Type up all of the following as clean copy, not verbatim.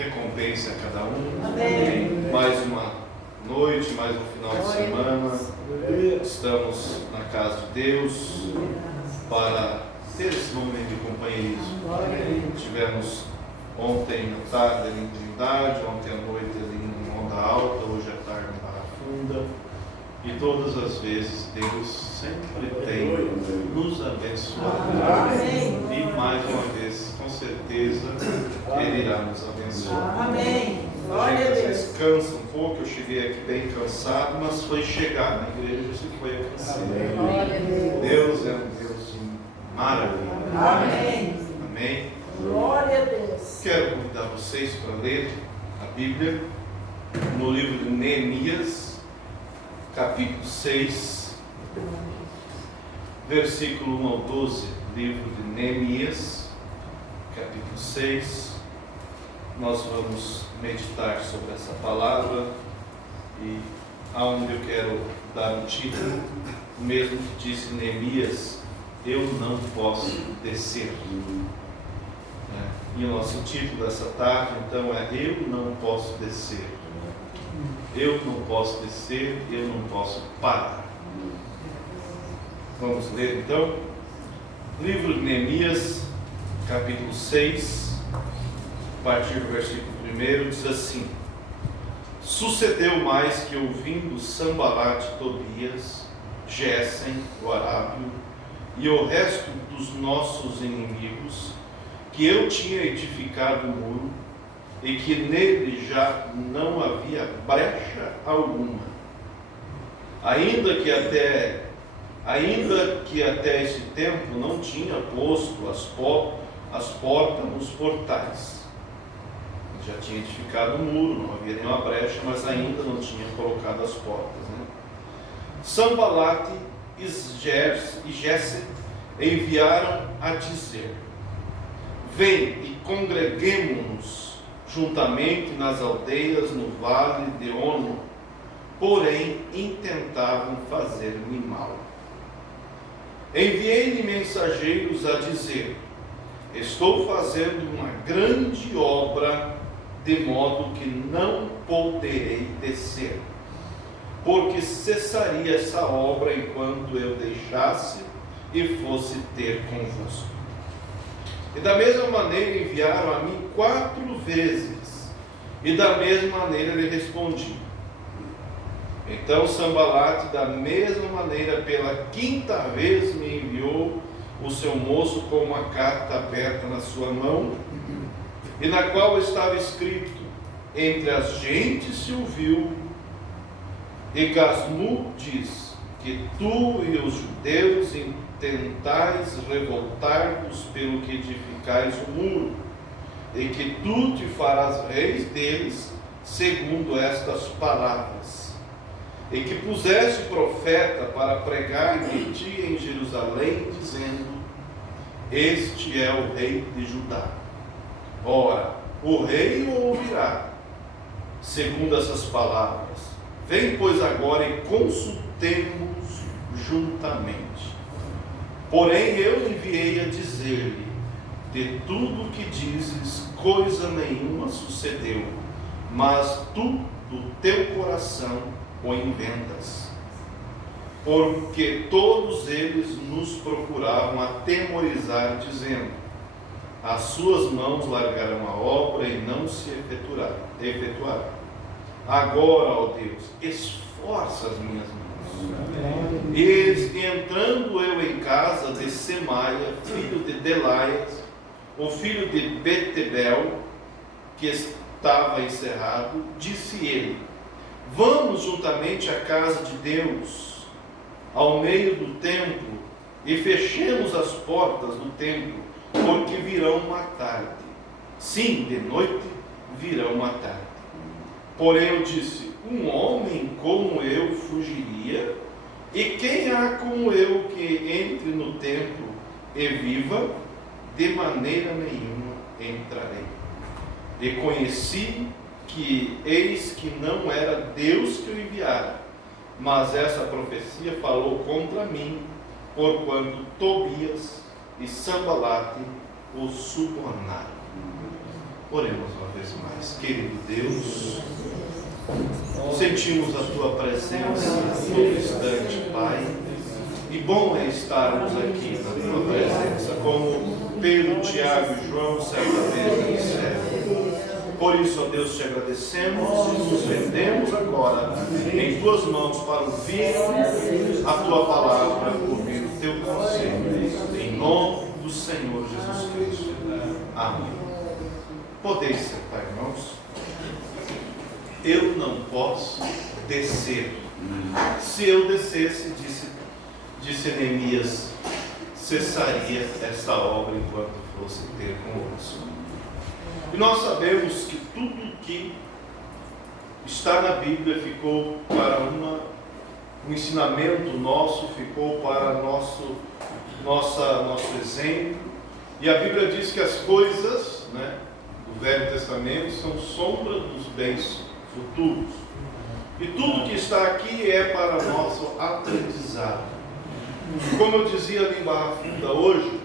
recompense a cada um. Amém. Mais uma noite, mais um final de semana. Estamos na casa de Deus para ter esse momento de companheirismo. Tivemos ontem à tarde ali em Trindade, ontem à noite ali em Onda Alta, hoje à tarde em Barra Funda. E todas as vezes Deus sempre tem nos abençoado. Amém. E mais uma vez, com certeza, Ele irá nos abençoar. Amém. A Glória a gente às Deus. vezes cansa um pouco. Eu cheguei aqui bem cansado, mas foi chegar na igreja e foi a cansar. Glória a Deus. Deus é um Deus de maravilha. Amém. Amém? Glória a Deus. Quero convidar vocês para ler a Bíblia no livro de Neemias, capítulo 6, versículo 1 ao 12, livro de Neemias, capítulo 6. Nós vamos meditar sobre essa palavra e aonde eu quero dar um título, o mesmo que disse Neemias: eu não posso descer. E o nosso título dessa tarde, então, é Eu não posso descer. Eu não posso descer, eu não posso parar. Vamos ler então. Livro de Neemias, capítulo 6, a partir do versículo 1, diz assim: Sucedeu mais que, ouvindo Sambalate, Tobias, Gésem, o arábio, e o resto dos nossos inimigos, que eu tinha edificado o muro, e que nele já não havia brecha alguma, ainda que até esse tempo não tinha posto as portas nos portais. Já tinha edificado o muro, não havia nenhuma brecha, mas ainda não tinha colocado as portas, Sambalate e Gésem enviaram a dizer: Vem e congreguemo-nos juntamente nas aldeias no vale de Ono, porém intentavam fazer-me mal. Enviei-lhe mensageiros a dizer: Estou fazendo uma grande obra, de modo que não poderei descer, porque cessaria essa obra enquanto eu deixasse e fosse ter convosco. E da mesma maneira enviaram a mim 4 vezes, e da mesma maneira lhe respondi. Então Sambalate, da mesma maneira, pela 5ª vez, me enviou o seu moço com uma carta aberta na sua mão, e na qual estava escrito: Entre as gentes se ouviu, e Gasmu diz, que tu e os judeus tentais revoltar-vos pelo que edificais o muro, e que tu te farás reis deles, segundo estas palavras, e que puseste profeta para pregar de ti em Jerusalém, dizendo: Este é o rei de Judá. Ora, o rei o ouvirá, segundo essas palavras. Vem, pois, agora e consultemos juntamente. Porém eu enviei a dizer-lhe: De tudo o que dizes, coisa nenhuma sucedeu, mas tu, do teu coração, o inventas. Porque todos eles nos procuravam atemorizar, dizendo: As suas mãos largarão a obra e não se efetuará. Agora, ó Deus, esforça as minhas mãos. E entrando eu em casa de Semaia, filho de Delaias, o filho de Betebel, que estava encerrado, disse ele: Vamos juntamente à casa de Deus, ao meio do templo, e fechemos as portas do templo, porque virão matar-te. Sim, de noite virão matar-te. Porém eu disse: Um homem como eu fugiria? E quem há como eu que entre no templo e viva? De maneira nenhuma entrarei. E conheci que eis que não era Deus que o enviara, mas essa profecia falou contra mim, porquanto Tobias e Sambalate o subornaram. Oremos uma vez mais. Querido Deus, sentimos a Tua presença todo instante, Pai. E bom é estarmos aqui na Tua presença, como Pedro, Tiago e João certa vez disseram. Por isso, ó Deus, te agradecemos e nos rendemos agora em Tuas mãos para ouvir a Tua palavra, ouvir o Teu conselho. Em nome do Senhor Jesus Cristo. Amém. Podeis sentar, irmãos. Eu não posso descer. Se eu descesse, disse Neemias, cessaria essa obra enquanto fosse ter conosco. E nós sabemos que tudo que está na Bíblia ficou para um ensinamento nosso, ficou para nosso exemplo. E a Bíblia diz que as coisas, do Velho Testamento são sombra dos bens futuros. E tudo que está aqui é para nosso aprendizado. Como eu dizia ali em Barra Funda hoje,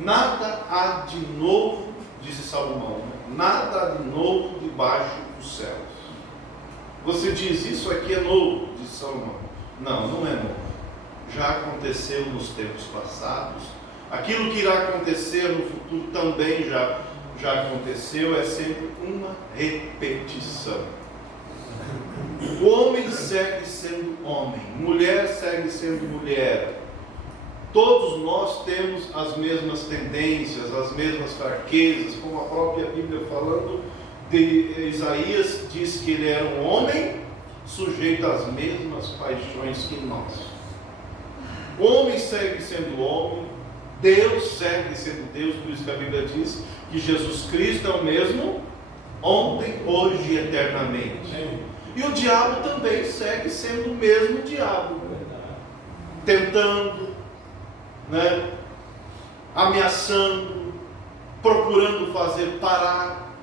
nada há de novo, disse Salomão, nada há de novo debaixo dos céus. Você diz, isso aqui é novo, disse Salomão. Não, não é novo. Já aconteceu nos tempos passados. Aquilo que irá acontecer no futuro também já aconteceu, é sempre uma repetição. O homem segue sendo homem, mulher segue sendo mulher. Todos nós temos as mesmas tendências, as mesmas fraquezas, como a própria Bíblia falando de Isaías diz que ele era um homem sujeito às mesmas paixões que nós. O homem segue sendo homem, Deus segue sendo Deus, por isso que a Bíblia diz que Jesus Cristo é o mesmo ontem, hoje e eternamente. E o diabo também segue sendo o mesmo diabo, tentando, ameaçando, procurando fazer parar,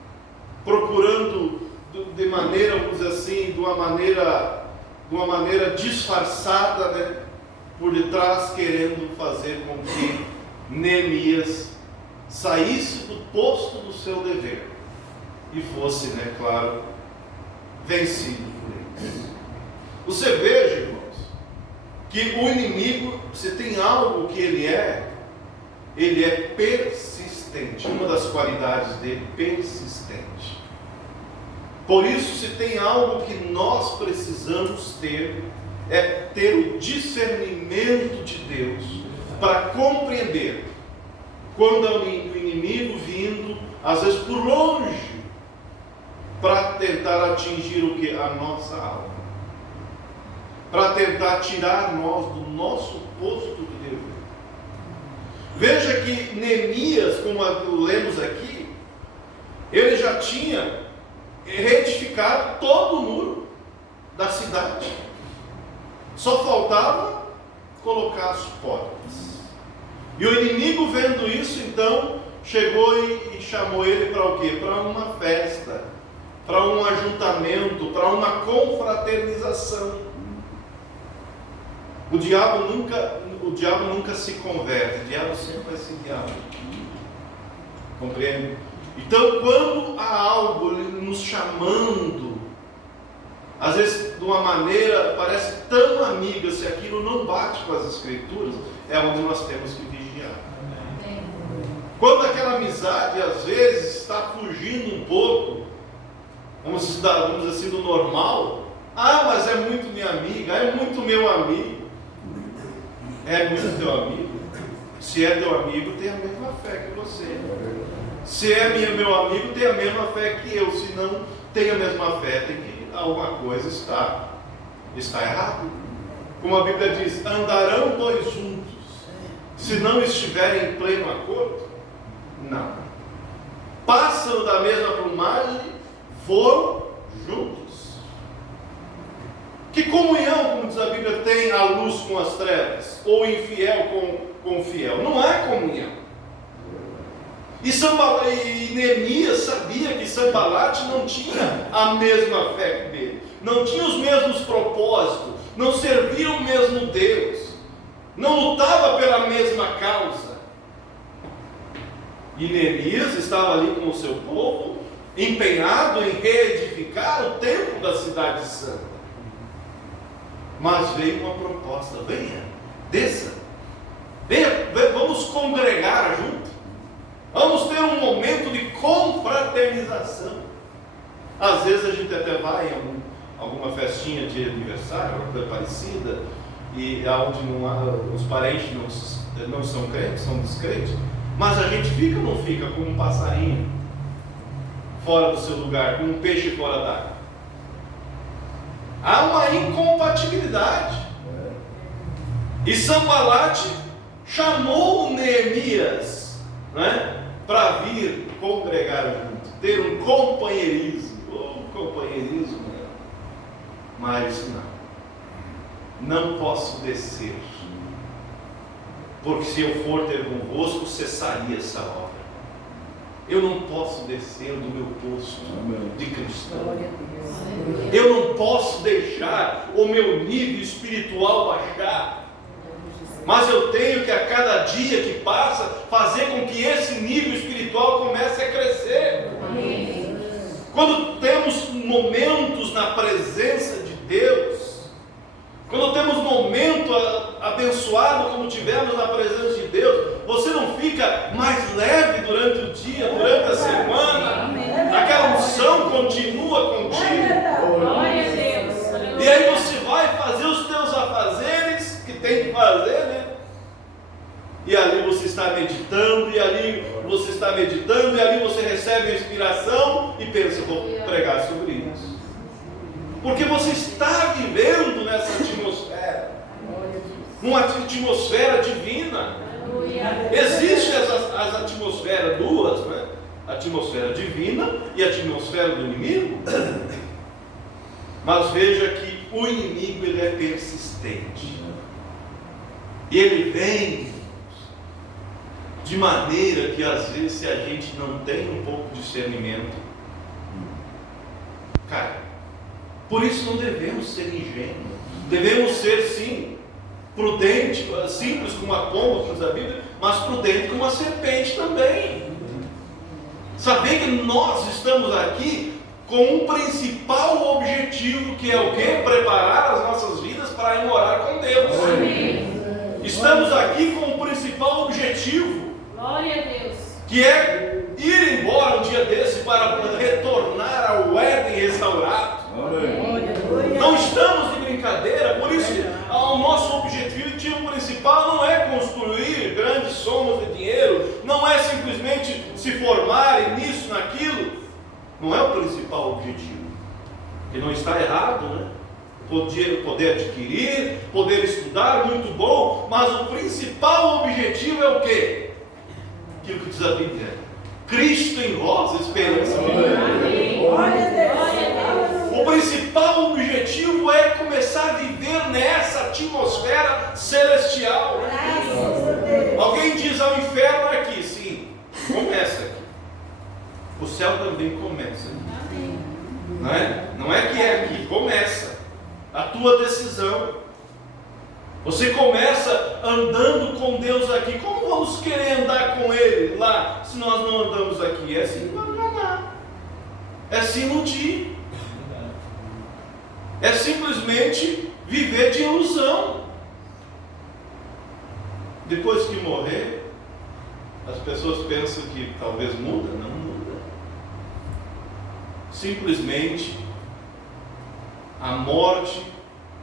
procurando de maneira, vamos dizer assim, de uma maneira disfarçada, por detrás, querendo fazer com que Neemias saísse do posto do seu dever e fosse, claro, vencido por eles. Você veja, irmãos, que o inimigo, se tem algo que ele é persistente. Uma das qualidades dele, persistente. Por isso, se tem algo que nós precisamos ter, é ter o discernimento de Deus para compreender quando o inimigo vindo, às vezes por longe, para tentar atingir o que? A nossa alma, para tentar tirar nós do nosso posto de dever. Veja que Neemias, como lemos aqui, ele já tinha reedificado todo o muro da cidade. Só faltava colocar as portas. E o inimigo, vendo isso, então, chegou e chamou ele para o quê? Para uma festa, para um ajuntamento, para uma confraternização. O diabo nunca se converte, o diabo sempre vai ser diabo. Compreende? Então, quando há algo nos chamando, às vezes de uma maneira, parece tão amiga, se aquilo não bate com as Escrituras, é onde nós temos que vigiar. Quando aquela amizade, às vezes, está fugindo um pouco, vamos dizer assim, do normal. Mas é muito minha amiga, é muito meu amigo. É muito teu amigo. Se é teu amigo, tem a mesma fé que você. Se é meu amigo, tem a mesma fé que eu. Se não tem a mesma fé, tem que alguma coisa está errado. Como a Bíblia diz, andarão dois juntos, se não estiverem em pleno acordo? Não. Passam da mesma plumagem, voam juntos. Que comunhão, como diz a Bíblia, tem a luz com as trevas? Ou infiel com o fiel? Não é comunhão. E Neemias sabia que Sanbalate não tinha a mesma fé que ele, não tinha os mesmos propósitos, não servia o mesmo Deus, não lutava pela mesma causa. E Neemias estava ali com o seu povo, empenhado em reedificar o templo da cidade santa. Mas veio uma proposta: venha, desça, venha, vamos congregar junto, vamos ter um momento de confraternização. Às vezes a gente até vai em alguma festinha de aniversário, alguma coisa parecida, e onde os parentes não são crentes, são descrentes, mas a gente fica ou não fica como um passarinho fora do seu lugar, como um peixe fora d'água? Há uma incompatibilidade. E Sanbalate chamou Neemias, né, para vir congregar junto, ter um companheirismo. Companheirismo, né? Mas não posso descer, porque se eu for ter convosco, cessaria essa obra. Eu não posso descer do meu posto de cristão. Eu não posso deixar o meu nível espiritual baixar. Mas eu tenho que, a cada dia que passa, fazer com que esse nível espiritual comece a crescer. Quando temos momentos na presença de Deus, quando temos momento abençoado como tivemos na presença de Deus, você não fica mais leve durante o dia, durante a semana? Aquela unção continua contigo. Glória a Deus. E aí você vai fazer os teus afazeres que tem que fazer, né? E ali você está meditando, e ali você está meditando, e ali você recebe a inspiração e pensa: vou pregar sobre isso. Porque você está vivendo nessa atmosfera, numa atmosfera divina. Existem as atmosferas duas, né? A atmosfera divina e a atmosfera do inimigo. Mas veja que o inimigo, ele é persistente. E ele vem de maneira que às vezes, se a gente não tem um pouco de discernimento, cara, por isso não devemos ser ingênuos. Devemos ser, sim, prudente, simples como a pomba, como diz a Bíblia, mas prudente como a serpente também. Saber que nós estamos aqui com um principal objetivo, que é o quê? Preparar as nossas vidas para ir morar com Deus. Amém. Estamos aqui com o principal objetivo, Glória a Deus. que é ir embora um dia desse para retornar ao Éden restaurado. Não estamos de brincadeira, por isso o nosso objetivo principal não é construir grandes somas de dinheiro, não é simplesmente se formar nisso, naquilo. Não é o principal objetivo, que não está errado, né? Poder adquirir, poder estudar, muito bom, mas o principal objetivo é o quê? Aquilo que diz a Bíblia: Cristo em vós, esperança de O principal objetivo é começar a viver nessa atmosfera celestial. Alguém diz: ao inferno é aqui. Sim, começa aqui. O céu também começa aqui. Não é que é aqui, começa. A tua decisão. Você começa andando com Deus aqui. Como vamos querer andar com Ele lá, se nós não andamos aqui? É se enganar, é se iludir, é simplesmente viver de ilusão. Depois que morrer, as pessoas pensam que talvez muda. Não muda. Simplesmente a morte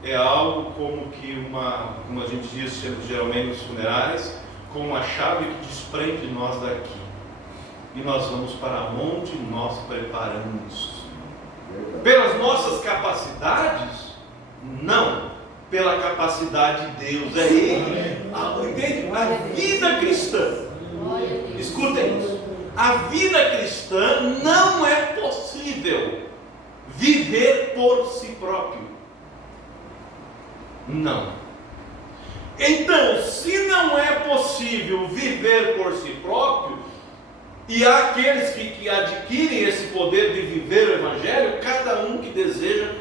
é algo como que como a gente diz geralmente nos funerais, com uma chave que desprende nós daqui. E nós vamos para onde nós preparamos. Pelas nossas capacidades? Não. Pela capacidade de Deus. É Ele. Entende? A vida cristã. Escutem isso. A vida cristã não é possível viver por si próprio. Não. Então, se não é possível viver por si próprio, e há aqueles que adquirem esse poder de viver o Evangelho, cada um que deseja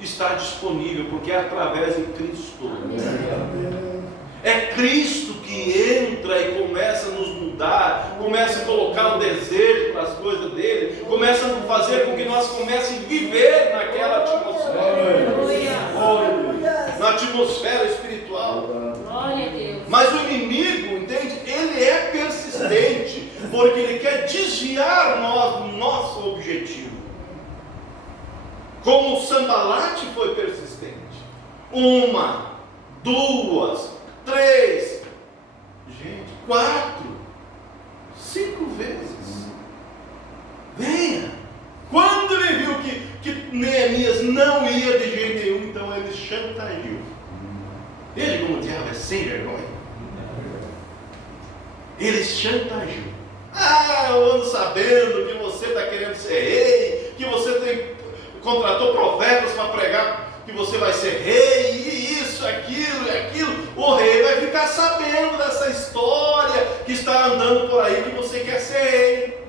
está disponível, porque é através de Cristo. É Cristo que entra e começa a nos mudar mudar, começa a colocar um desejo para as coisas dele, começa a fazer com que nós comecemos a viver naquela atmosfera, na atmosfera espiritual. Glória a Deus. Mas o inimigo, entende? Ele é persistente, porque ele quer desviar nós do nosso objetivo. Como o Sambalate foi persistente. 1, 2, 3, gente, 4, 5 vezes. Venha. Quando ele viu que Neemias não ia de jeito nenhum, então ele chantageou. Veja como o diabo é sem vergonha. Ele chantageou. Eu ando sabendo que você está querendo ser rei, que você contratou profetas para pregar que você vai ser rei, e isso, aquilo e aquilo. O rei vai ficar sabendo dessa história que está andando por aí, que você quer ser rei.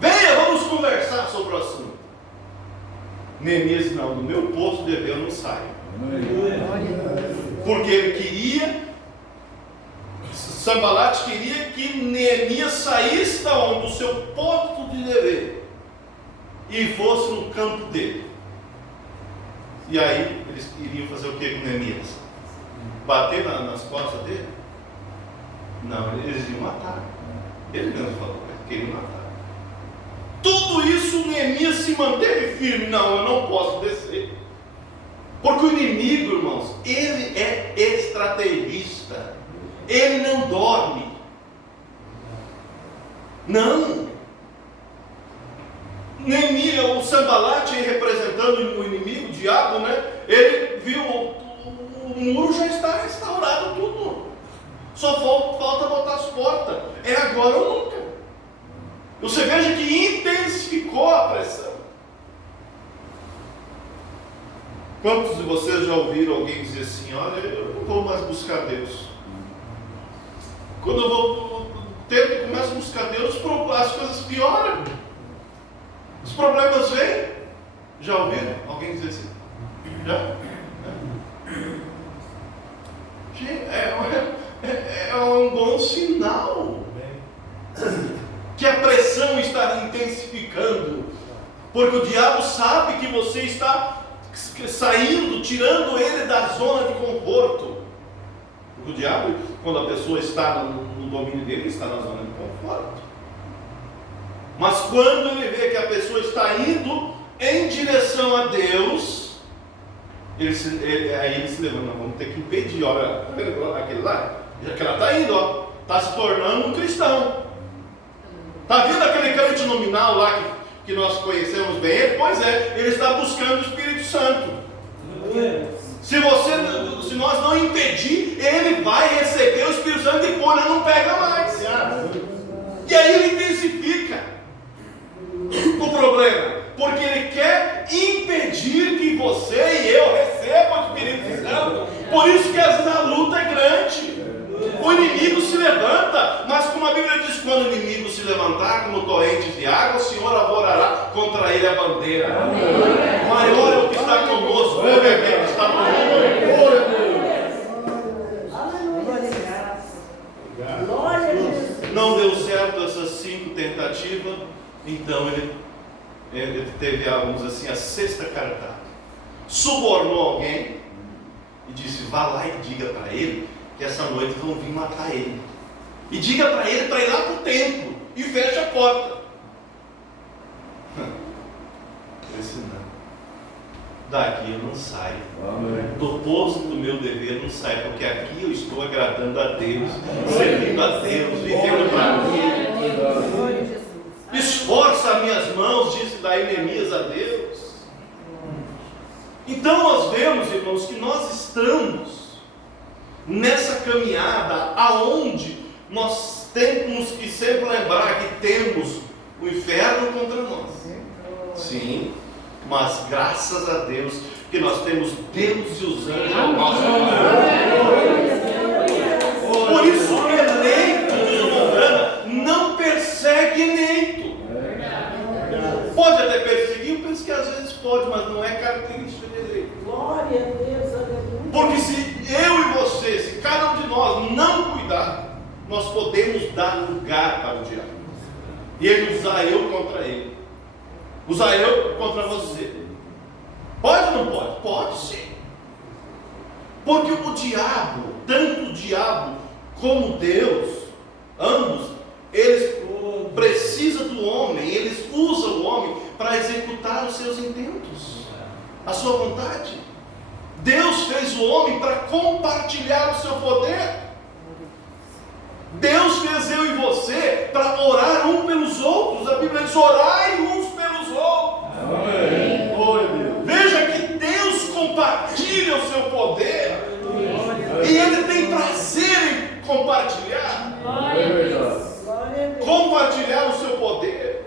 Venha, vamos conversar sobre o assunto. Neemias, não, do meu posto de dever eu não saio. Porque ele queria, Sambalate queria que Neemias saísse da onde? Do seu posto de dever e fosse no campo dele. E aí eles iriam fazer o que com Neemias? Bater nas costas dele? Não, eles iam matar. Ele mesmo falou, queriam matar. Tudo isso Neemias se manteve firme. Não, eu não posso descer. Porque o inimigo, irmãos, ele é estrategista. Ele não dorme. Não. Neemias, o Sambalate representando o inimigo, o diabo, né? Ele viu o muro já está restaurado tudo. Só falta botar as portas. É agora ou nunca. Você veja que intensificou a pressão. Quantos de vocês já ouviram alguém dizer assim: olha, eu não vou mais buscar Deus. Quando eu vou tento começo a buscar Deus, as coisas pioram. Os problemas vêm. Já ouviram alguém dizer assim? Já? É um bom sinal que a pressão está intensificando, porque o diabo sabe que você está saindo, tirando ele da zona de conforto. O diabo, quando a pessoa está no domínio dele, ele está na zona de conforto. Mas quando ele vê que a pessoa está indo em direção a Deus, aí ele se levanta: vamos ter que impedir. Olha, aquele lá, já que ela está indo, está se tornando um cristão. Está vendo aquele crente nominal lá que nós conhecemos bem? Pois é, ele está buscando o Espírito Santo. Se nós não impedir, ele vai receber o Espírito Santo e depois não pega mais. E aí ele intensifica o problema, porque ele quer impedir que você e eu recebam o Espírito Santo. Por isso que às vezes a luta é grande. O inimigo se levanta, mas como a Bíblia diz, quando o inimigo se levantar como torrentes de água, o Senhor arvorará contra ele a bandeira. Maior é o que está conosco do que aquele que está conosco. Não deu certo essas 5 tentativas, então ele teve, vamos dizer assim, a 6ª cartada. Subornou alguém e disse: vá lá e diga para ele que essa noite vão vir matar ele. E diga para ele para ir lá para o templo e feche a porta. Esse não. Daqui eu não saio. Do posto do meu dever não saio, porque aqui eu estou agradando a Deus, servindo a Deus, vivendo para mim. Esforça as minhas mãos, disse daí Neemias a Deus. Então nós vemos, irmãos, que nós estamos nessa caminhada aonde nós temos que sempre lembrar que temos o inferno contra nós. Sim, mas graças a Deus que nós temos Deus e os anjos ao nosso lado. Por isso o eleito, diz o Mondana, não persegue eleito. Pode até perseguir, eu penso que às vezes pode, mas não é característica de eleito. Glória a Deus, aleluia. Porque se eu e você, se cada um de nós não cuidar, nós podemos dar lugar para o diabo. E ele usar eu contra ele. Usar eu contra você. Pode ou não pode? Pode sim. Porque o diabo, tanto o diabo como Deus, ambos, eles precisam do homem, eles usam o homem para executar os seus intentos, a sua vontade. Deus fez o homem para compartilhar o seu poder. Deus fez eu e você para orar um pelos outros. A Bíblia diz: orai uns pelos outros. Amém. Glória a Deus. Veja que Deus compartilha o seu poder. E Ele tem prazer em compartilhar. Glória a Deus. Compartilhar o seu poder.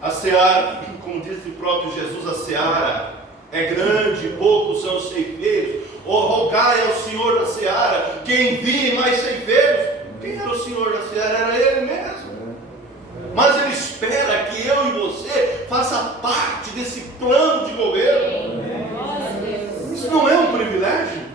A seara, como disse o próprio Jesus, a seara é grande, poucos são os ceifeiros. Rogai ao Senhor da seara que envie mais ceifeiros. Quem era o Senhor da seara? Era Ele mesmo. Mas Ele espera que eu e você faça parte desse plano de governo. Isso não é um privilégio?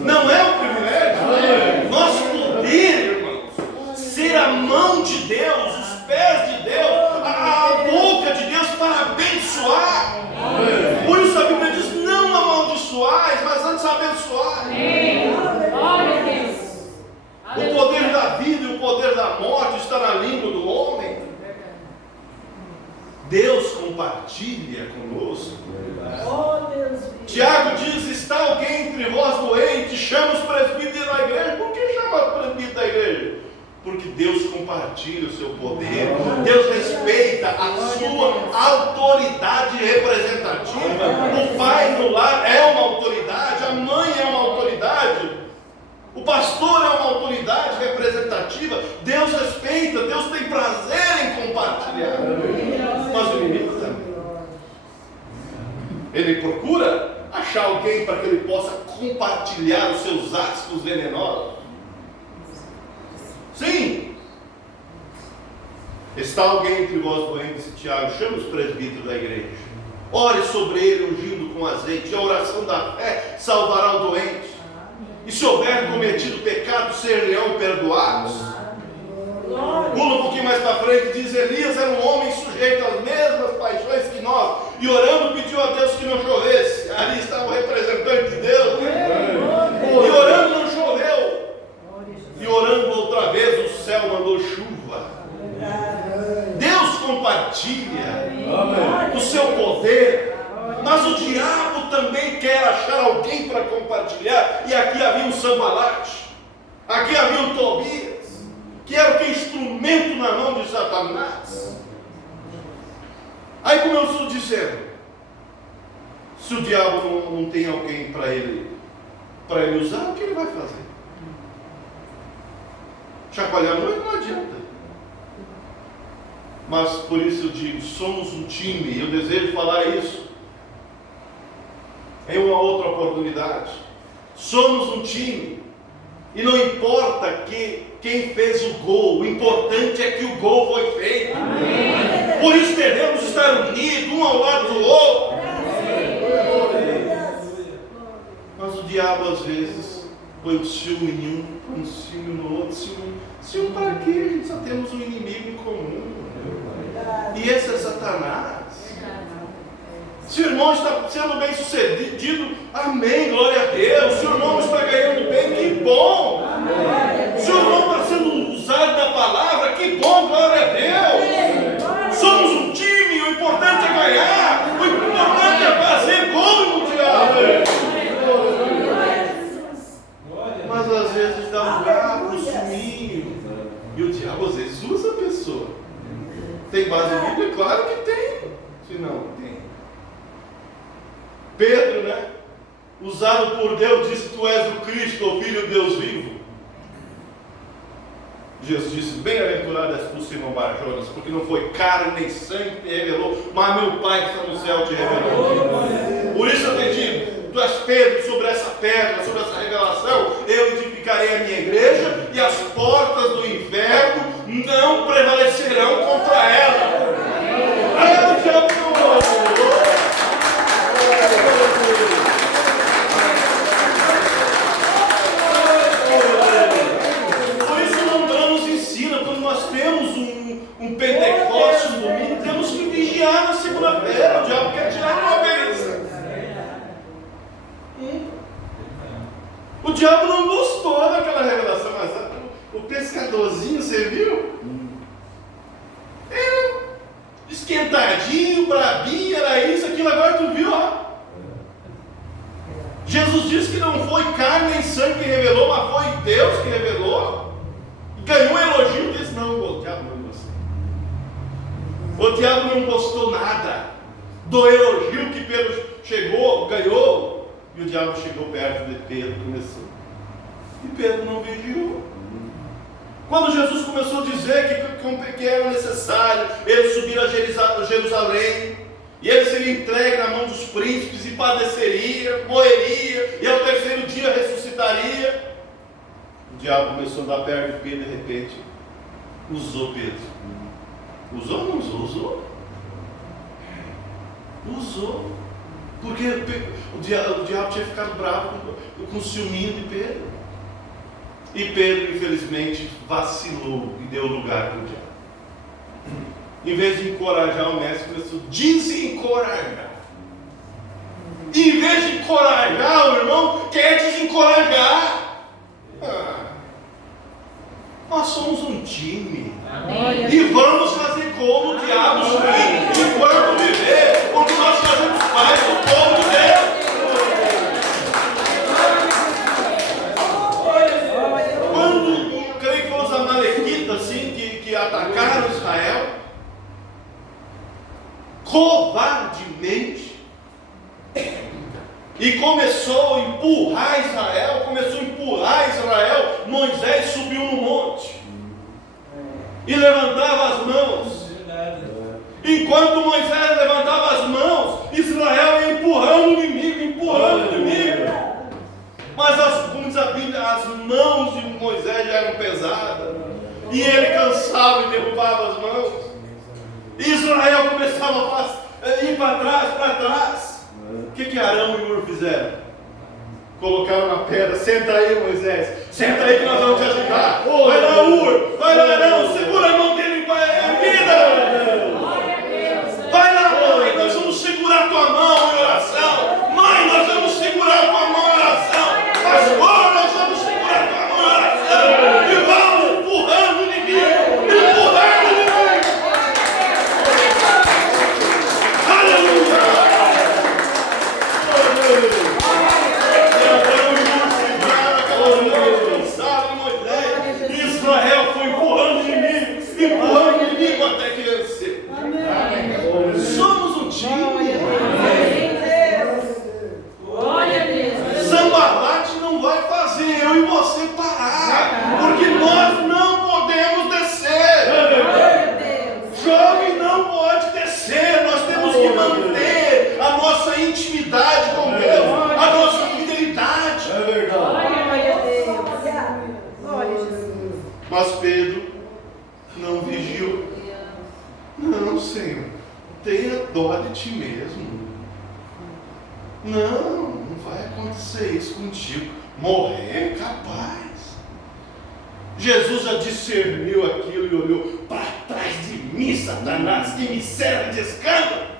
Não é um privilégio? Nós poder, irmãos, ser a mão de Deus, os pés de Deus, a boca de Deus para abençoar. Por isso a Bíblia diz: não amaldiçoais, mas antes abençoar. Glória a Deus. O poder da vida e o poder da morte está na língua do homem. Deus compartilha conosco. Tiago diz: está alguém entre vós doente, chama os presbíteros da igreja. Por que chama os presbíteros da igreja? Porque Deus compartilha o seu poder. Deus respeita a sua autoridade representativa. O pai no lar é uma autoridade, a mãe é uma autoridade, o pastor é uma autoridade representativa. Deus respeita, Deus tem prazer em compartilhar. Mas o inimigo também. Ele procura achar alguém para que ele possa compartilhar os seus ácidos venenosos. Sim. Está alguém entre vós doente, disse Tiago, chama os presbíteros da igreja. Ore sobre ele, ungindo com azeite. A oração da fé salvará o doente. E se houver cometido pecado, ser-lhe-ão perdoados. Pula um pouquinho mais para frente, diz: Elias era um homem sujeito às mesmas paixões que nós, e orando pediu a Deus que não chovesse. Ali está o representante de Deus. E orando não choveu. E orando outra vez, o céu mandou chuva. Deus compartilha o seu poder, mas o diabo também quer achar alguém para compartilhar. E aqui havia um Sambalate, aqui havia um Tobias, que era o que? Instrumento na mão de Satanás. Aí, como eu estou dizendo, se o diabo não tem alguém para ele usar, o que ele vai fazer? Chacoalhar muito não adianta. Mas por isso eu digo, somos um time. Eu desejo falar isso em uma outra oportunidade. Somos um time. E não importa quem fez o gol, o importante é que o gol foi feito. Amém. Por isso devemos estar unidos, um ao lado do outro. Mas o diabo às vezes põe um ciúme em um, põe um ciúme no outro. Ciúme para quê? A gente só temos um inimigo em comum. E esse é Satanás. Se o irmão está sendo bem sucedido, amém, glória a Deus. Se o irmão está ganhando bem, que bom. Se o irmão está sendo usado na palavra, que bom, glória a Deus. Somos um time, o importante é ganhar, o importante é fazer gol no mundial. Mas às vezes dá lugar para o ciúminho. E o diabo às vezes usa a pessoa. Tem base bíblica? Claro que tem. Se não, tem. Pedro, né? Usado por Deus, disse: Tu és o Cristo, o Filho de Deus vivo. Jesus disse: Bem-aventurado és tu, Simão Barjonas, porque não foi carne nem sangue que te revelou, mas meu Pai que está no céu te revelou. Por isso eu te digo: Tu és Pedro, sobre essa pedra, sobre essa revelação, eu edificarei a minha igreja, e as portas do inferno não prevalecerão contra ela. Ai, o diabo não gosta. um Pentecostes no domingo, temos que vigiar na segunda-feira. O diabo quer tirar uma bênção. O diabo não gostou daquela revelação, mas o pescadorzinho, você viu? Era esquentadinho, brabinho, era isso, aquilo, agora tu viu, ó. Jesus disse que não foi carne nem sangue que revelou, mas foi Deus que revelou. E ganhou um elogio desse. Não, o diabo não gostou. O diabo não gostou nada do elogio que Pedro chegou, ganhou. E o diabo chegou perto de Pedro, começou. E Pedro não vigiou. Quando Jesus começou a dizer que era necessário ele subir a Jerusalém, e ele seria entregue na mão dos príncipes e padeceria, morreria, e ao terceiro dia ressuscitaria, o diabo começou a andar perto de Pedro e de repente usou Pedro. Usou ou não usou? Usou. Usou. Porque o diabo tinha ficado bravo com o ciúminho de Pedro. E Pedro, infelizmente, vacilou e deu lugar para o diabo. Em vez de encorajar o mestre, começou a desencorajar. E em vez de encorajar o irmão, quer desencorajar. Nós somos um time. E vamos fazer como o diabo subir enquanto viver, porque nós fazemos parte do povo de Deus. Quando, creio que foram os amalequitas assim, que atacaram Israel, covardemente, e começou a empurrar Israel, Moisés subiu no monte e levantava as mãos. Enquanto Moisés levantava as mãos, Israel ia empurrando o inimigo. Mas como diz a Bíblia, as mãos de Moisés já eram pesadas, e ele cansava e derrubava as mãos. Israel começava a ir para trás. O que Arão e Ur fizeram? Colocaram na pedra. Senta aí, Moisés. Senta aí que nós vamos te ajudar. Vai lá, Ur. Vai lá, Arão. Segura a mão dele, vida. Vai lá, mãe. Nós vamos segurar tua mão em oração. Mãe, nós vamos segurar tua mão em oração. Pastor, nós vamos segurar tua mão em oração. E vamos empurrando o inimigo. Israel foi empurrando o inimigo até que venceu. Somos um time. Sambalate não vai fazer eu e você parar, porque nós não podemos descer. Jovem não pode descer. Nós temos que manter a nossa intimidade com Deus, a nossa fidelidade. É verdade. Mas Pedro não vigiou. Não, Senhor, tenha dó de ti mesmo. Não vai acontecer isso contigo. Morrer, capaz. Jesus já discerniu aquilo e olhou para trás de mim, Satanás, que me serve de escândalo.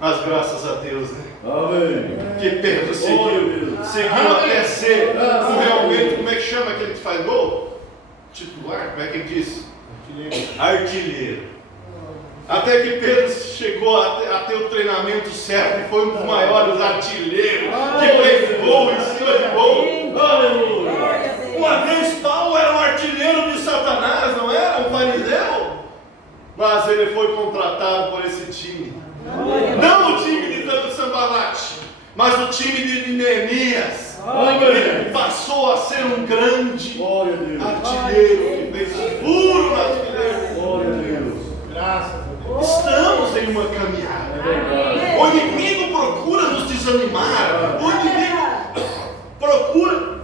Mas graças a Deus, né? Amém. Que Pedro seguiu até ser realmente, como é que chama aquele que faz gol? Titular, como é que ele diz? Artilheiro. Até que Pedro chegou a ter o treinamento certo e foi um dos maiores artilheiros que fez gol em cima de gol. Aleluia. Uma vez Paulo era um artilheiro de Satanás, não era? Um fariseu. Mas ele foi contratado por esse time. Não o time de Sambalate, mas o time de Neemias. Ele passou a ser um grande artilheiro. Ele fez puro artilheiro. Glória a Deus. Graças a Deus. Estamos em uma caminhada. O inimigo procura nos desanimar. O inimigo procura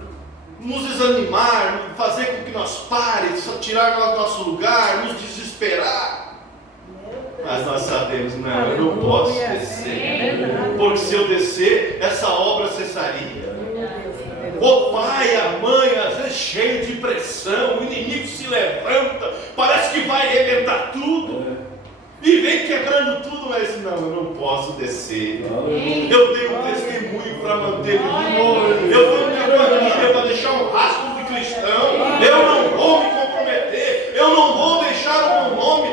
nos desanimar, fazer com que nós paremos, tirar nosso lugar, nos desesperar. Mas nós sabemos, não, eu não posso descer, porque se eu descer, essa obra cessaria. O pai, a mãe, às vezes cheio de levanta, parece que vai arrebentar tudo, e vem quebrando tudo, mas não, eu não posso descer. Eu tenho um testemunho para manter vivo. Eu vou minha família para deixar um rastro de cristão. Eu não vou me comprometer. Eu não vou deixar o meu nome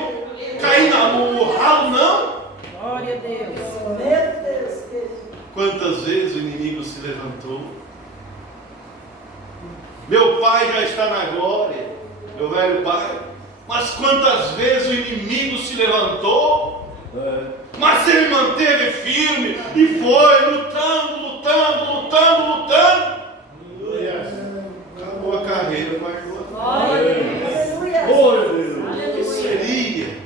cair no ralo, não. Glória a Deus. Meu Deus. Quantas vezes o inimigo se levantou? Meu pai já está na glória, meu velho pai. Mas quantas vezes o inimigo se levantou? Mas ele manteve firme e foi lutando. Acabou a carreira, guardou. O que seria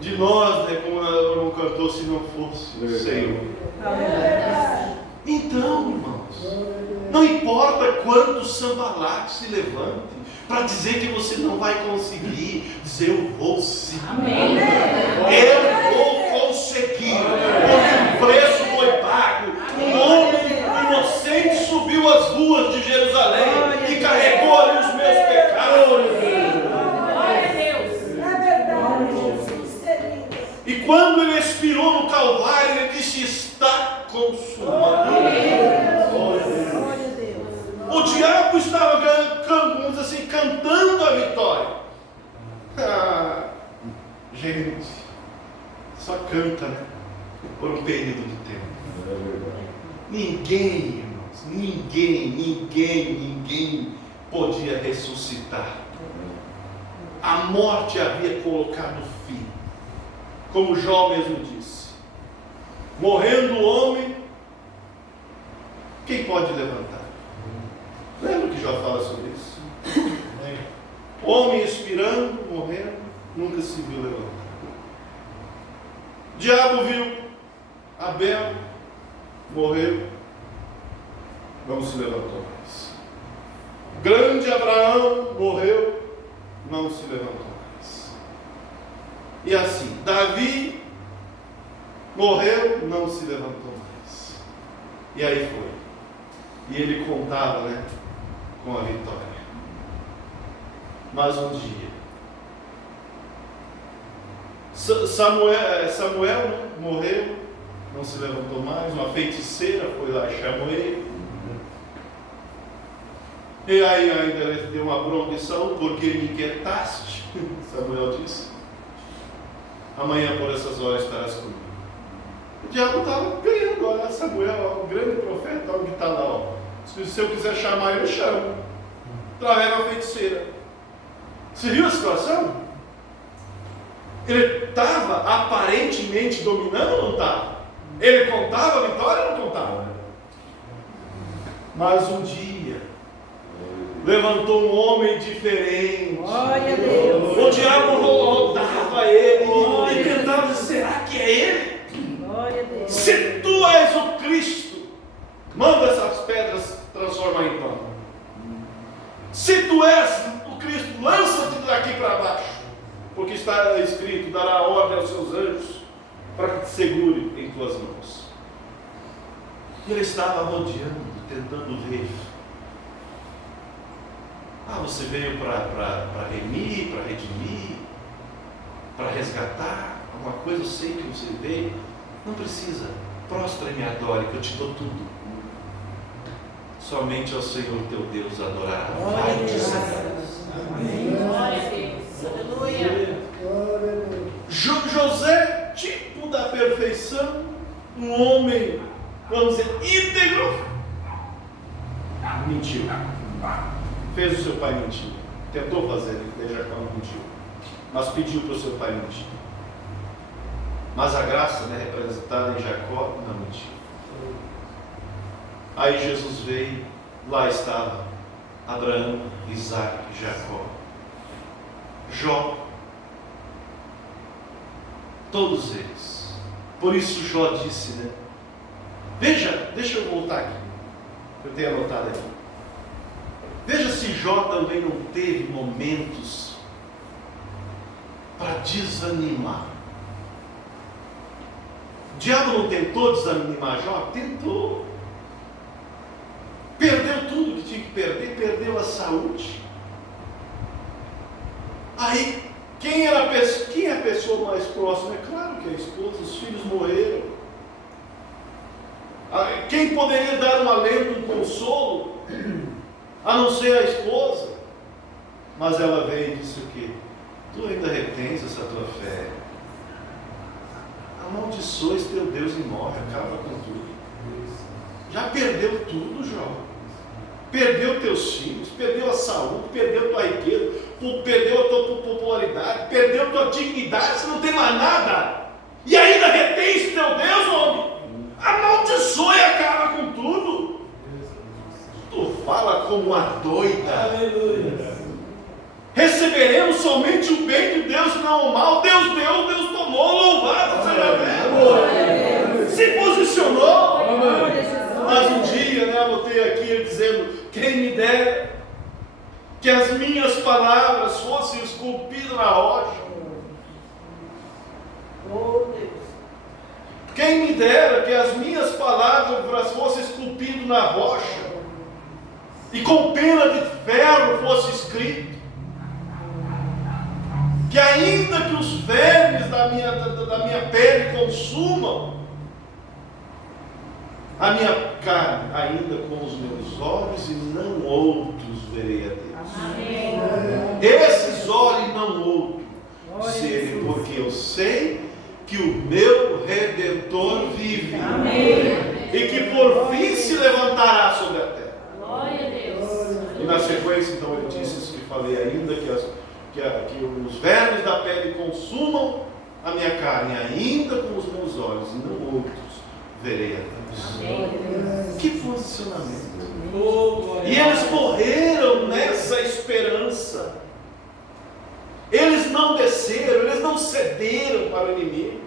de nós, né, como o cantor, se não fosse o Senhor? Então, irmãos, não importa quantos sambalates se levantem para dizer que você não vai conseguir, dizer eu vou sim. Amém. Eu vou conseguir, porque o preço foi pago. Um homem inocente subiu as ruas de Jerusalém e carregou ali os meus pecados. Glória a Deus. É verdade, Jesus querido. E quando ele expirou no Calvário, ele disse: está consumado. Glória a Deus. O diabo estava, vamos dizer assim, cantando a vitória. Gente, só canta, né? Por um período de tempo. Ninguém, irmãos, ninguém podia ressuscitar. A morte havia colocado fim. Como Jó mesmo disse: morrendo o homem, quem pode levantar? Lembra que Jó fala sobre isso? Homem expirando, morrendo, nunca se viu levantar. O diabo viu Abel, morreu, não se levantou mais. Grande Abraão morreu, não se levantou mais. E assim, Davi morreu, não se levantou mais. E aí foi. E ele contava, né, com a vitória. Mas um dia, Samuel, né, morreu, não se levantou mais. Uma feiticeira foi lá e chamou ele. E aí ainda ele deu uma bronca de Saul: porque me inquietaste, Samuel disse. Amanhã por essas horas estarás comigo. O diabo estava ganhando. Olha, Samuel, o grande profeta, onde está lá, ó. Se eu quiser chamar, eu chamo. Através da feiticeira. Você viu a situação? Ele estava aparentemente dominando ou não estava? Ele contava a vitória ou não contava? Mas um dia levantou um homem diferente. Glória a Deus. O diabo rodava ele e tentava dizer: será que é ele? Glória a Deus. Se tu és o Cristo, manda essas pedras transformar em pão. Se tu és o Cristo, lança-te daqui para baixo, porque está escrito: dará ordem aos seus anjos para que te segure em tuas mãos. Ele estava rodeando, tentando ver. Você veio para remir, para redimir, para resgatar alguma coisa. Eu sei que você veio. Não precisa. Prostra e me adore, que eu te dou tudo. Somente ao Senhor teu Deus adorar. Glória a Deus. Amém. Glória a Deus. Aleluia. José, tipo da perfeição, um homem, vamos dizer, íntegro, mentiu. Fez o seu pai mentir. Tentou fazer, Jacó não mentiu. Mas pediu para o seu pai mentir. Mas a graça, né, representada em Jacó, não mentiu. Aí Jesus veio, lá estava Abraão, Isaac, Jacó, Jó, todos eles. Por isso Jó disse, né? Veja, deixa eu voltar aqui, eu tenho anotado aqui. Veja se Jó também não teve momentos para desanimar. O diabo não tentou desanimar Jó? Tentou. Perdeu tudo que tinha que perder, perdeu a saúde. Aí, quem é a pessoa mais próxima? É claro que é a esposa, os filhos morreram. Quem poderia dar um alento, um consolo, a não ser a esposa? Mas ela veio e disse o quê? Tu ainda retens essa tua fé. Amaldiçoes teu Deus e morre, acaba com tudo. Já perdeu tudo, Jó. Perdeu teus filhos, perdeu a saúde, perdeu tua riqueza, perdeu a tua popularidade, perdeu tua dignidade, você não tem mais nada. E ainda retens teu Deus, homem. Amaldiçoa e acaba com tudo. Tu fala como uma doida. Aleluia. Receberemos somente o bem de Deus e não o mal. Deus deu, Deus tomou, louvado seja Deus. Se posicionou. Mas um dia, anotei aqui ele dizendo: quem me dera que as minhas palavras fossem esculpidas na rocha. Quem me dera que as minhas palavras fossem esculpidas na rocha e com pena de ferro fosse escrito, que ainda que os vermes da minha pele consumam a minha carne, ainda com os meus olhos e não outros verei a Deus. Amém. Esses olhos e não outros serem, porque eu sei que o meu Redentor vive. Amém. E que por fim se levantará sobre a terra. Glória a Deus. E na sequência, então, ele disse isso que falei ainda, que os vermes da pele consumam a minha carne, ainda com os meus olhos, e não outros verei a Deus. Amém. Que posicionamento. E eles morreram nessa esperança. Eles não desceram, eles não cederam para o inimigo.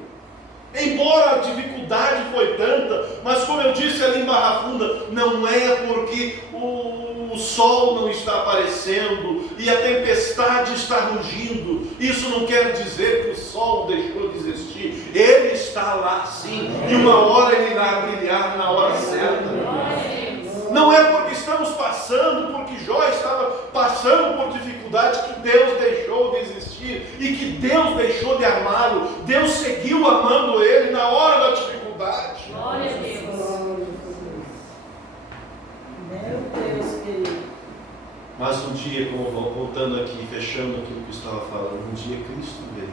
Embora a dificuldade foi tanta, mas como eu disse ali em Barra Funda, não é porque o sol não está aparecendo e a tempestade está rugindo. Isso não quer dizer que o sol deixou de existir. Ele está lá sim, e uma hora ele irá brilhar na hora certa. Não é porque estamos passando, porque Jó estava passando por dificuldade, que Deus deixou de existir e que Deus deixou de amá-lo. Deus seguiu amando ele na hora da dificuldade. Glória a Deus. Meu Deus querido. Mas um dia, como voltando aqui, fechando aquilo que eu estava falando, um dia Cristo veio,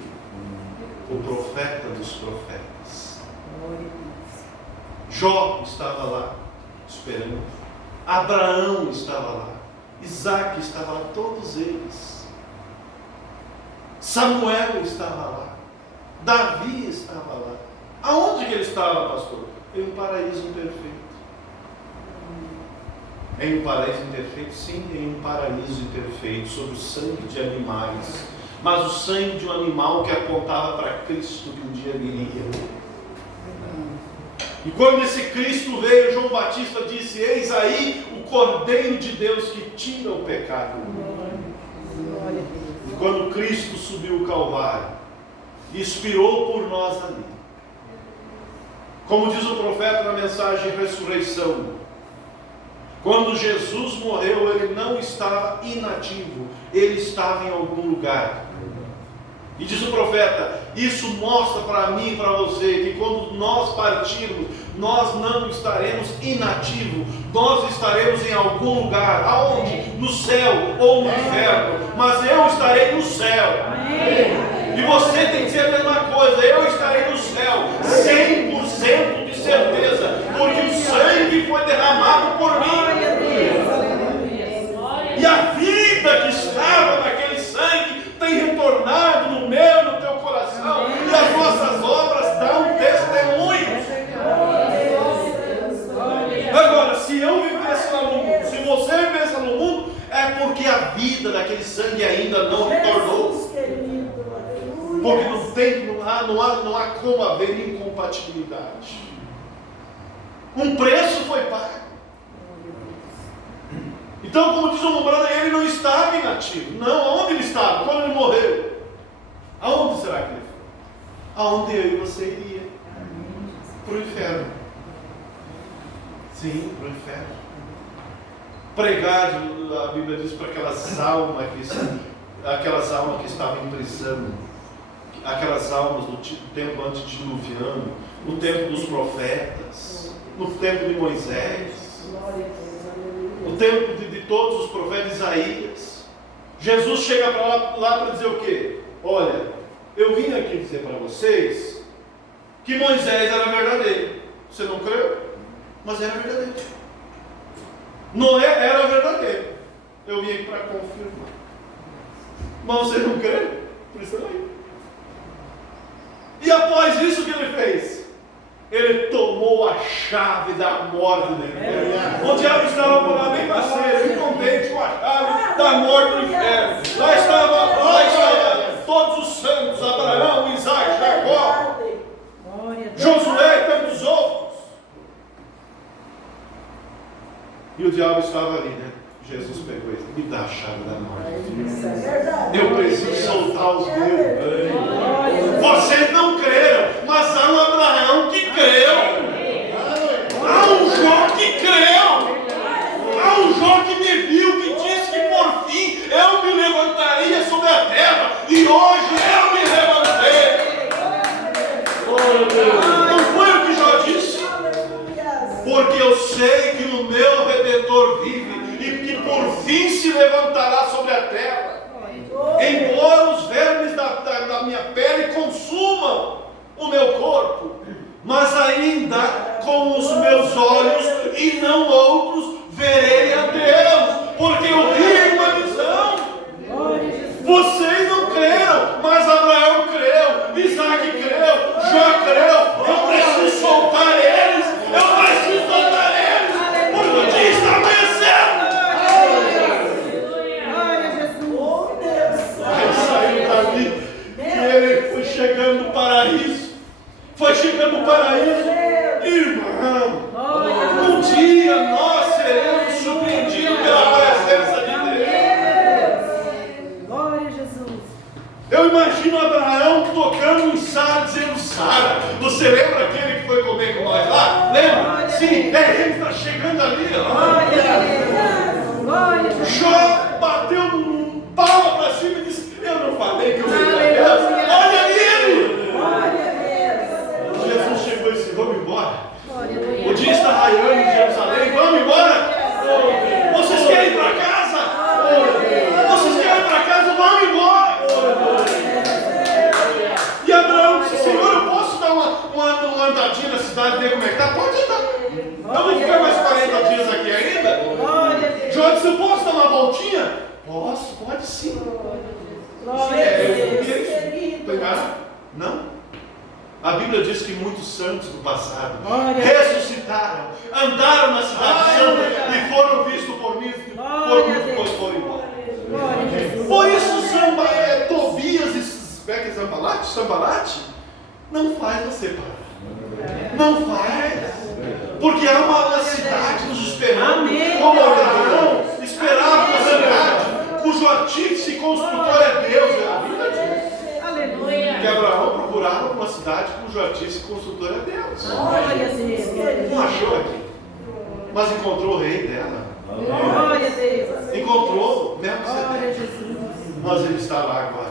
o profeta dos profetas. Jó estava lá, esperando. Abraão estava lá, Isaac estava lá, todos eles. Samuel estava lá, Davi estava lá. Aonde que ele estava, pastor? Em um paraíso imperfeito. Em um paraíso imperfeito? Sim, em um paraíso imperfeito, sobre o sangue de animais. Mas o sangue de um animal que apontava para Cristo que um dia viria. E quando esse Cristo veio, João Batista disse: eis aí o Cordeiro de Deus que tira o pecado do mundo. E quando Cristo subiu o Calvário, expirou por nós ali. Como diz o profeta na mensagem de ressurreição, quando Jesus morreu, ele não estava inativo, ele estava em algum lugar. E diz o profeta: isso mostra para mim e para você que quando nós partirmos, nós não estaremos inativos, nós estaremos em algum lugar. Aonde? No céu ou no inferno. Mas eu estarei no céu. E você tem que dizer a mesma coisa: eu estarei no céu, 100% de certeza, porque o sangue foi derramado por mim. E a vida que estava naquele sangue tem retornado no meu e no teu coração, e as nossas obras dão testemunhos. Agora, se eu vivesse lá no mundo, se você vivesse lá no mundo, é porque a vida daquele sangue ainda não retornou. Porque não há como haver incompatibilidade. Um preço foi pago. Então, como diz o Lombrana, ele não estava inativo. Não, aonde ele estava? Quando ele morreu? Aonde será que ele foi? Aonde eu e você iria? Para o inferno. Sim, para o inferno. Pregar, a Bíblia diz, para aquelas almas que aquelas almas que estavam em prisão, aquelas almas do tempo antediluviano, no tempo dos profetas, no tempo de Moisés, no tempo de todos os profetas, Isaías. Jesus chega lá para dizer o quê? Olha, eu vim aqui dizer para vocês que Moisés era verdadeiro. Você não creu? Mas era verdadeiro. Noé era verdadeiro. Eu vim aqui para confirmar. Mas você não crê? Por isso aí. E após isso, o que ele fez? Ele tomou a chave da morte dele. O diabo estava por lá bem parceiro, bem contente com a chave da morte do inferno. Lá estava todos os santos, Abraão, Isaac, Jacó, Josué e tantos outros. E o diabo estava ali, né? Jesus pegou ele, me dá a chave da morte. Eu preciso soltar os meus. Vocês não creram, mas há um Abraão que creu. Há um Jó que creu. Há um Jó que me viu, que disse que por fim eu me levantaria sobre a terra. E hoje eu me levantei. Não foi o que Jó disse? Porque eu sei que o meu Redentor vive e que por fim se levantará sobre a terra. Embora os vermes da minha pele consumam o meu corpo, mas ainda com os meus olhos e não outros verei a Deus, porque eu vi uma visão. Vocês não creram, mas Abraão creu, Isaac creu, Jó creu. Eu preciso soltar eles, porque o dia está amanhecendo. Aí saiu dali e ele foi chegando no paraíso. Irmão, um dia nós seremos surpreendidos pela presença de Deus. Glória a Jesus. Eu imagino Abraão tocando em Sara, dizendo: Sara, você lembra aquele que foi comer com nós lá? Lembra? Sim, ele está chegando ali. Jó bateu num palma para cima e disse: eu não falei que eu veria a Deus? Olha ele! Jesus chegou e disse: vamos embora. O dia está raiando em Jerusalém, vamos embora. Vocês querem ir para casa? Vamos embora. E Abraão disse: Senhor, eu posso dar uma andadinha na cidade e ver como é que está? Pode andar. Eu vou ficar mais 40 dias aqui ainda. Jó disse: eu posso dar uma voltinha? Posso, pode sim. Não? A Bíblia diz que muitos santos do passado ressuscitaram, andaram na cidade santa e foram vistos por mim, depois foram embora. Por isso Tobias e Sambalate não faz você parar. Não faz. Porque há uma cidade nos esperando, como Abraão esperava uma cidade cujo artífice e construtor é Deus. A Bíblia diz que Abraão procurava uma cidade cujo artífice e construtor é Deus. Não achou aqui, mas encontrou o rei dela. Encontrou Melquisedeque. Mas ele está lá agora.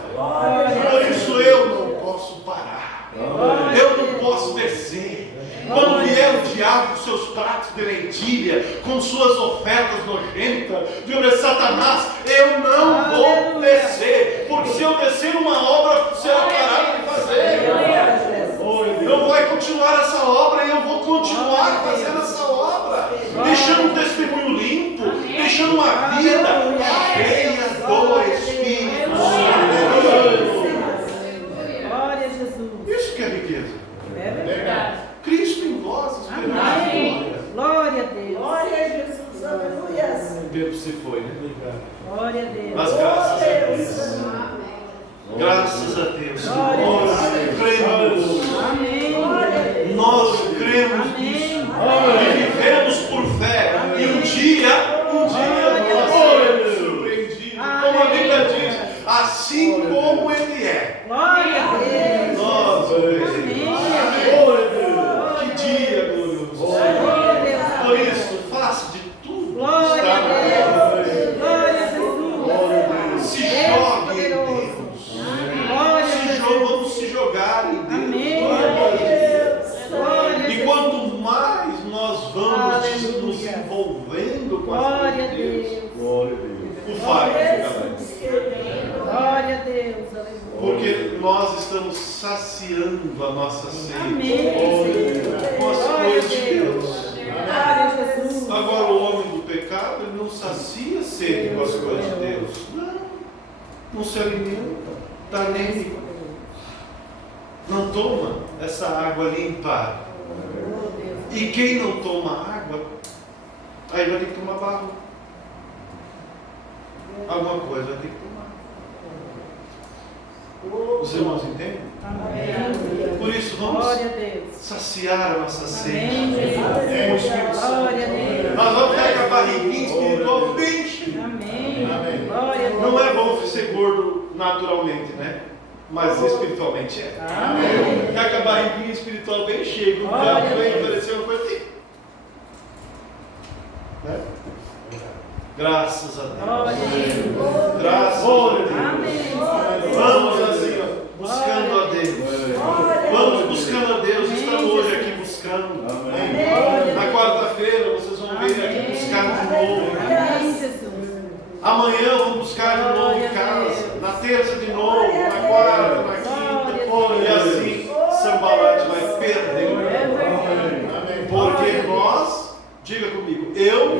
Por isso eu não posso parar. Eu não posso descer. Quando vier o diabo com seus pratos de lentilha, com suas ofertas nojentas, de Satanás, eu não vou descer. Porque se eu descer, uma obra será parada de fazer. Não vai continuar essa obra e eu vou continuar fazendo essa obra, deixando um testemunho limpo, deixando uma vida cheia do Espírito Santo. Glória a Jesus. Isso que é riqueza. É verdade. Cristo em vós, esperança. Glória a Deus. Glória a Jesus. Aleluia. Pedro se foi, né? Glória a Deus. Mas graças a Deus. Graças a Deus. Nós cremos nisso. E vivemos por fé. E um dia nós seremos surpreendidos. Como a Bíblia diz, assim como Ele é. Glória a Deus. Nós o veremos. Que dia glorioso. Por isso, faça de tudo. Glória a Deus. Glória a Jesus. Se jogue o fardo fica leve. Glória a Deus, aleluia. Porque nós estamos saciando a nossa sede Amém. com as coisas de Deus. Glória a Jesus. Agora o homem do pecado, ele não sacia a sede com as coisas de Deus. Não se alimenta, está nem. Não toma essa água limpa. E quem não toma água, aí vai ter que tomar barro. Alguma coisa vai ter que tomar. Os irmãos entendem? Amém. Por isso vamos Glória a Deus. saciar a nossa sede Amém. com o Espírito Santo. Glória a Deus. Nós vamos ficar com a barriguinha espiritual bem cheia. Amém. Amém. Glória a Deus. Não é bom ser gordo naturalmente, né? Mas espiritualmente é. Amém. Ficar com a barriguinha espiritual bem cheia, com o Glória a corpo bem Deus. parecer uma coisa assim. Né? Graças a Glória a Deus. Deus. Graças a Deus. Amém. Vamos assim, ó, buscando a Deus. Vamos buscando a Deus. Estamos hoje aqui buscando. Amém. Na quarta-feira vocês vão vir aqui buscar de novo. Amém, Jesus. Amanhã vamos buscar de novo em casa. Na terça de novo, na quarta, na quinta. E assim Sambalate vai perder. É verdade. Porque nós, diga comigo, eu